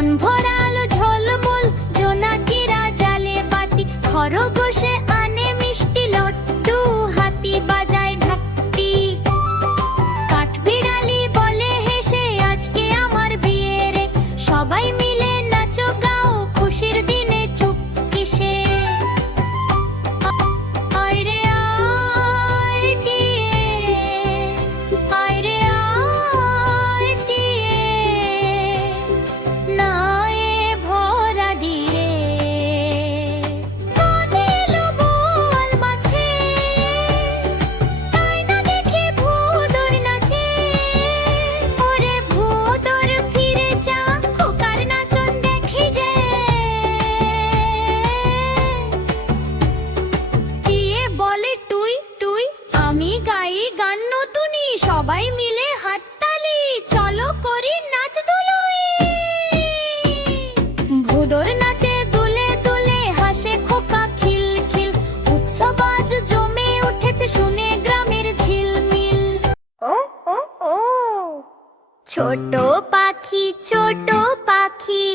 মন ভরা আলো ঝলমল, জোনাকিরা জ্বালে বাতি, খরগোশে আনে মিষ্টি লট্টু, হাতি বাজায় ঢাকটি। কাঠবিড়ালি বলে হেসে আজকে আমার বিয়ে রে, সবাই মিলে নাচো গাও খুশির দিনে চুপ কিসে। আয় রে আয় টিয়ে, আয় রে আয় টিয়ে, নায়ে ভরা দিয়ে। কাঁধে এলো বোয়াল মাছে, তাই না দেখে ভোঁদর নাচে। ওরে ভোঁদর ফিরে যা, খোকার নাচন দেখি যে। টিয়ে বলে টুই টুই, আমি গাই গান নতুনি, সবাই মিলে হাততালি, চলো করি নাচ দুলুই। ভোঁদর নাচে দুলে দুলে, হাসে খোকা খিল খিল, উৎসব আজ জমে উঠেছে শুনে গ্রামের ঝিলমিল। ছোট পাখি ছোট পাখি,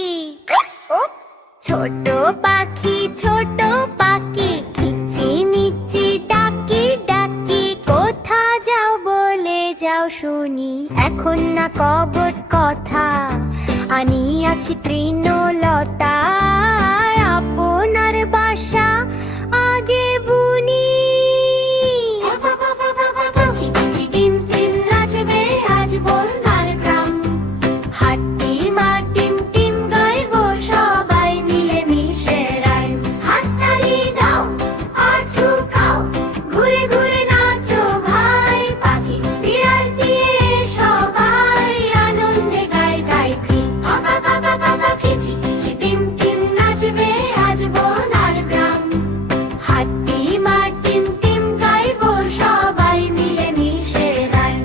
ছোট পাখি ছোট পাখি, কিচি মিচি ডাকি ডাকি, কোথা যাও বলে যাও শুনি, এখন না কবট কথা, আনিয়াছি তৃণলতা, আপনার বাসা আগে বুনি। টিম টিম নাচবে আজ বন্যার গ্রাম, হাট্টি মা টিম টিম গাইবো সবাই মিলে মিশে রাইম। হাততালি দাও আর ঠুকাও, ঘুরে ঘুরে নাচো ভাই পাখি, বিড়াল দিয়ে সবাই আনন্দে গাই গাই ফি। বাবা বাবা বাবা খিচি খিচি টিম টিম নাচবে আজ বন্যার গ্রাম, হাট্টি মা টিম টিম গাইবো সবাই মিলে মিশে রাইম।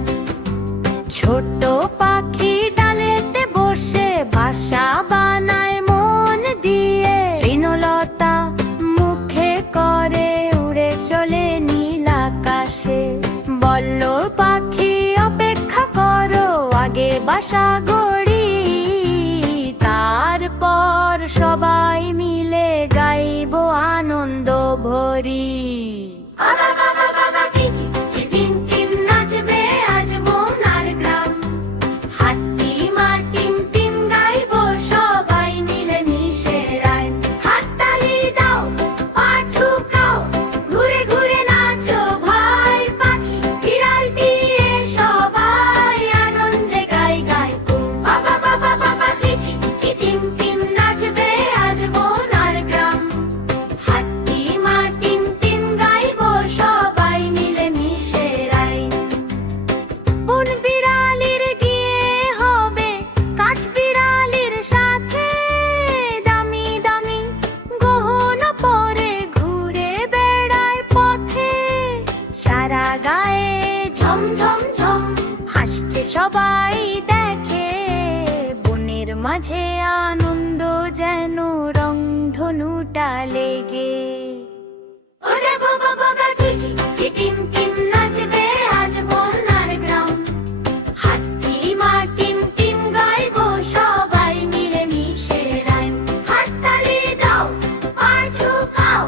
ছোট পাখি ডালেতে বসে বাসা বানায় মন দিয়ে, তৃণলতা মুখে করে উড়ে চলে নীল আকাশে। বলল পাখি অপেক্ষা করো, আগে বাসা গড়ি, তারপর সবাই মিলে গাইবো আনন্দ ভরি। বাবা বাবা বাবা কিচি কিচি টিম টিম নাচবে আজ বন্যার গ্রাম, হাট্টি মা টিম টিম গাইবো সবাই মিলে মিশে রাইম। হাততালি দাও পা ঠুকাও, ঘুরে ঘুরে নাচো ভাই পাখি, বিড়াল দিয়ে সবাই আনন্দে গাই গাই গো। বাবা বাবা বাবা কিচি কিচি টিম টিম নাচবে আজ বন্যার গ্রাম, হাট্টি মা টিম টিম গাইবো সবাই মিলে মিশে রাইম। বন বিড়ালির গিয়ে হবে কাঠ বিড়ালির সাথে, দামি দামি গহনা পরে ঘুরে বেড়ায় পথে, সারা গায়ে ঝম ঝম ঝম, হাসছে সবাই দেখে, বনের মাঝে আনন্দ যেন রংধনুটা লেগে। ওরে বাবা বাবা কিচি কিচি টিম টিম নাচবে আজ বন্যার গ্রাম, হাট্টি মা টিম টিম গাইবো সবাই মিলে মিশে রাইম। হাততালি দাও পা ঠুকাও,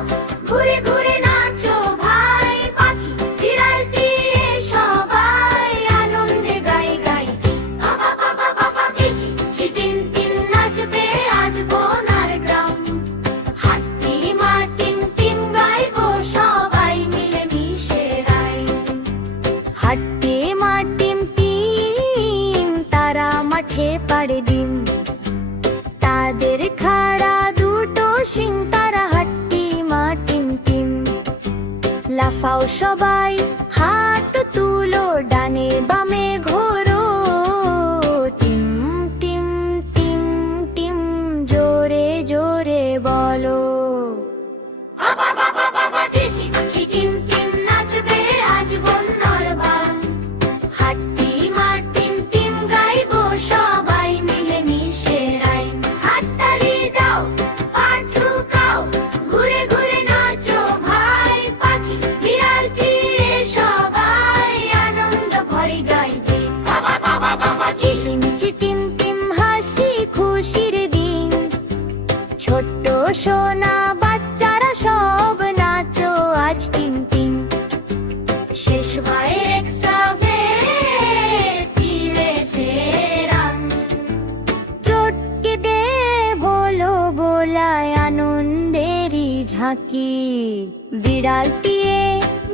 ঘুরে ঘুরে নাচো ভাই পাখি, বিড়াল দিয়ে সবাই আনন্দে গাই গাই ফি। বাবা বাবা বাবা কিচি কিচি টিম টিম নাচবে আজ বন্যার গ্রাম, হাট্টি মা টিম টিম গাইবো সবাই মিলে মিশে রাইম। হাট্টি মা টিম টিম তারা মাঠে পাড়ে ডিম, তাদের খাড়া দুটো শিং, তারা হাট্টি মা টিম টিম। লাফাও সবাই হাত তুলো, ডানে বামে ঘোরো, টিম টিম টিম টিম জোরে জোরে বলো। বাবা বাবা বাবা কিচি কিচি টিম টিম নাচবে আজ বন্যার বান, হাট্টি মা টিম টিম গাইবো সবাই মিলে মিশে রাইম। হাততালি দাও পা ঠুকাও, ঘুরে ঘুরে নাচো ভাই পাখি, বিড়াল দিয়ে সবাই আনন্দ ভরি গাই দে। বাবা বাবা বাবা কিচি মিচি টিম টিম হাসি খুশির দিন, সোনা বাচ্চারা সব নাচো আজ টিম টিম। শেষ ভাইয়ের এক্সামে ফিরেছে রাম। চটকে দে বলো বোলায় আনন্দেরই ঝাঁকি। বিড়াল পিয়ে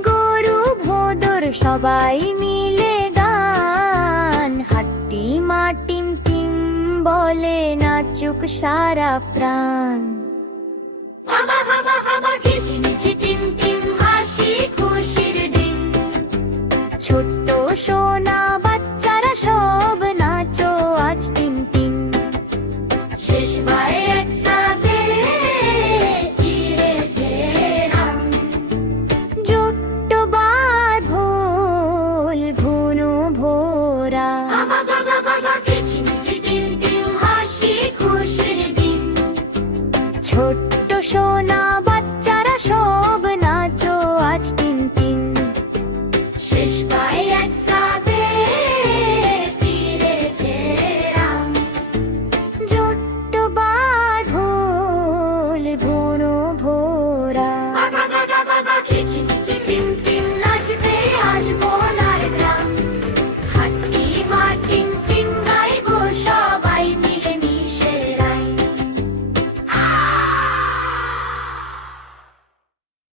গরু ভোদর সবাই মিলে গান। হাট্টি মা টিম টিম বলে নাচুক সারা প্রাণ। হামা হামা হামা কিচিমিচি টিম টিম হাসি খুশির দিন। ছোট্ট সোনা বাচ্চারা সব নাচো আজ টিম টিম। শেষ ভাই একসাথে ফিরেছে রাম। জোট্ট বার ভোল ভুনো ভোরা। হামা হামা হামা কিচিমিচি টিম টিম হাসি খুশির দিন। ছোট্ট সোনা